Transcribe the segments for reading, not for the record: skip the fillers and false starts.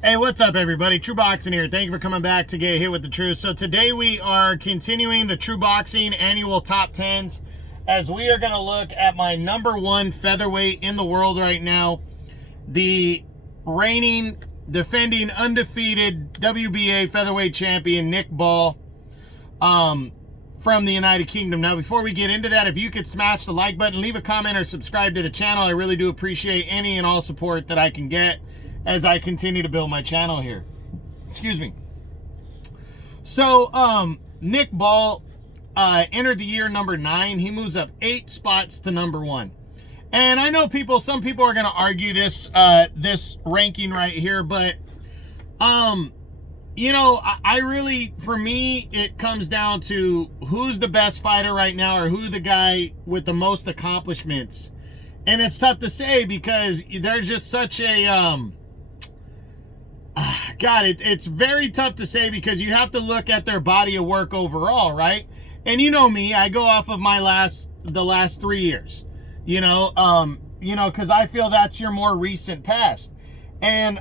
Hey, what's up, everybody? True Boxing here. Thank you for coming back to get hit with the truth. So today we are continuing the True Boxing annual top 10s as we are going to look at my number one featherweight in the world right now, the reigning, defending, undefeated WBA featherweight champion, Nick Ball, from the United Kingdom. Now, before we get into that, if you could smash the like button, leave a comment, or subscribe to the channel, I really do appreciate any and all support that I can get as I continue to build my channel here. Excuse me. So, Nick Ball entered the year number 9. He moves up 8 spots to number 1. And I know some people are going to argue this ranking right here, but you know, I really, for me, it comes down to who's the best fighter right now, or who's the guy with the most accomplishments. And it's tough to say because there's just such a God, it's very tough to say because you have to look at their body of work overall, right? And you know me, I go off of the last 3 years, because I feel that's your more recent past. And,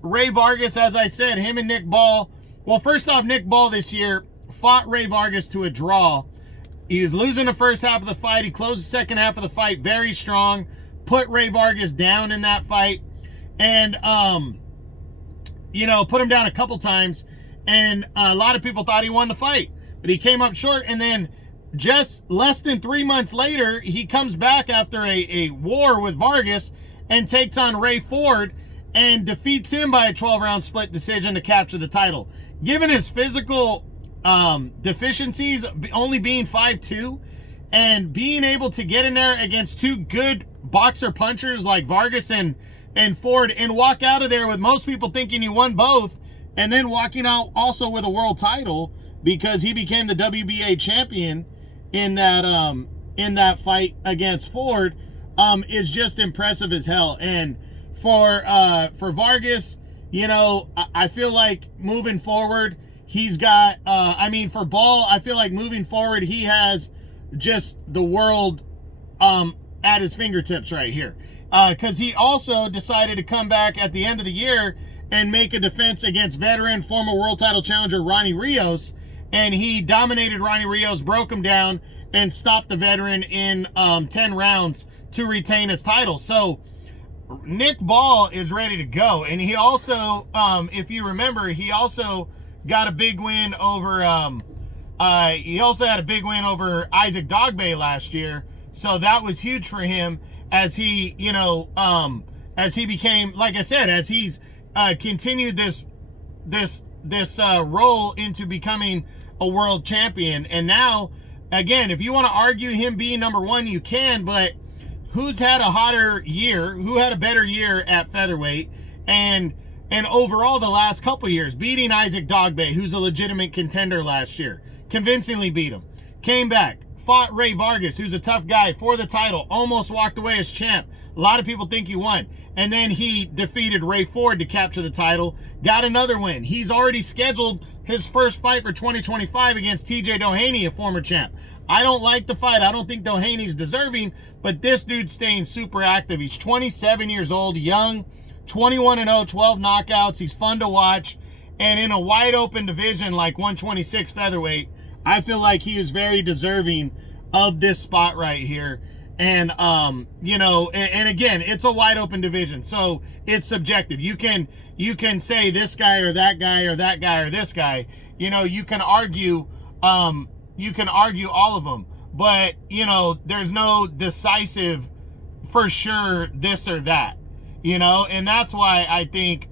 Ray Vargas, as I said, him and Nick Ball, well, first off, Nick Ball this year fought Ray Vargas to a draw. He was losing the first half of the fight. He closed the second half of the fight very strong, put Ray Vargas down in that fight. And, put him down a couple times, and a lot of people thought he won the fight, but he came up short. And then just less than 3 months later, he comes back after a war with Vargas and takes on Ray Ford and defeats him by a 12-round split decision to capture the title. Given his physical deficiencies, only being 5'2", and being able to get in there against two good boxer punchers like Vargas and Ford, and walk out of there with most people thinking he won both, and then walking out also with a world title because he became the WBA champion in that fight against Ford, is just impressive as hell. And for Vargas, I feel like moving forward, he's got, for Ball, I feel like moving forward, he has just the world at his fingertips right here. Because he also decided to come back at the end of the year and make a defense against veteran, former world title challenger Ronnie Rios. And he dominated Ronnie Rios, broke him down, and stopped the veteran in 10 rounds to retain his title. So Nick Ball is ready to go. And he also, if you remember, he also got a big win over, he also had a big win over Isaac Dogboe last year. So that was huge for him as he, as he became, like I said, as he's continued this role into becoming a world champion. And now, again, if you want to argue him being number 1, you can, but who's had a hotter year, who had a better year at featherweight, and overall the last couple years, beating Isaac Dogboe, who's a legitimate contender last year, convincingly beat him, came back, fought Ray Vargas, who's a tough guy, for the title, almost walked away as champ. A lot of people think he won. And then he defeated Ray Ford to capture the title, got another win. He's already scheduled his first fight for 2025 against TJ Doheny, a former champ. I don't like the fight. I don't think Doheny's deserving, but this dude's staying super active. He's 27 years old, young, 21-0, 12 knockouts. He's fun to watch. And in a wide open division like 126 featherweight, I feel like he is very deserving of this spot right here. And, and again, it's a wide open division, so it's subjective. You can say this guy or that guy or that guy or this guy. You can argue all of them, but, there's no decisive for sure this or that, and that's why I think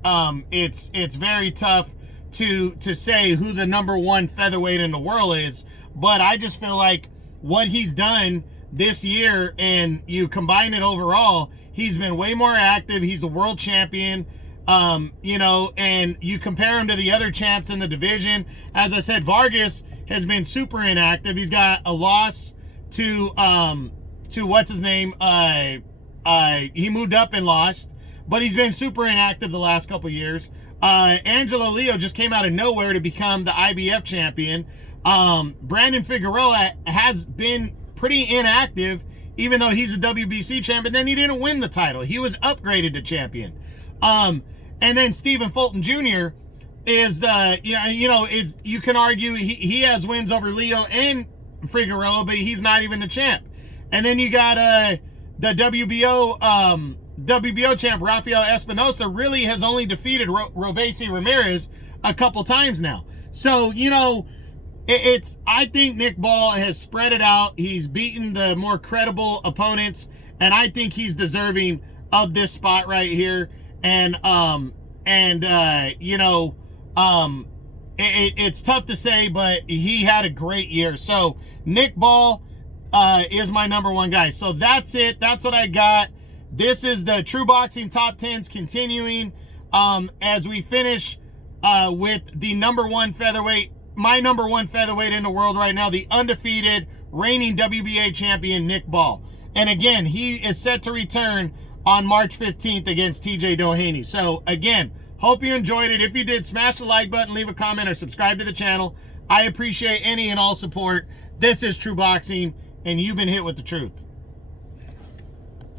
it's very tough to say who the number 1 featherweight in the world is. But I just feel like what he's done this year, and you combine it overall, he's been way more active. He's a world champion, and you compare him to the other champs in the division. As I said, Vargas has been super inactive. He's got a loss to what's his name? He moved up and lost, but he's been super inactive the last couple years. Angelo Leo just came out of nowhere to become the IBF champion. Brandon Figueroa has been pretty inactive, even though he's a WBC champ, and then he didn't win the title. He was upgraded to champion. And then Stephen Fulton Jr. is you can argue he has wins over Leo and Figueroa, but he's not even the champ. And then you got the WBO champ Rafael Espinosa really has only defeated Robesi Ramirez a couple times now. So, I think Nick Ball has spread it out. He's beaten the more credible opponents, and I think he's deserving of this spot right here. And it's tough to say, but he had a great year. So Nick Ball is my number one guy. So that's it. That's what I got. This is the True Boxing Top 10s continuing as we finish with the number one featherweight, my number one featherweight in the world right now, the undefeated reigning WBA champion, Nick Ball. And again, he is set to return on March 15th against TJ Doheny. So again, hope you enjoyed it. If you did, smash the like button, leave a comment, or subscribe to the channel. I appreciate any and all support. This is True Boxing, and you've been hit with the truth.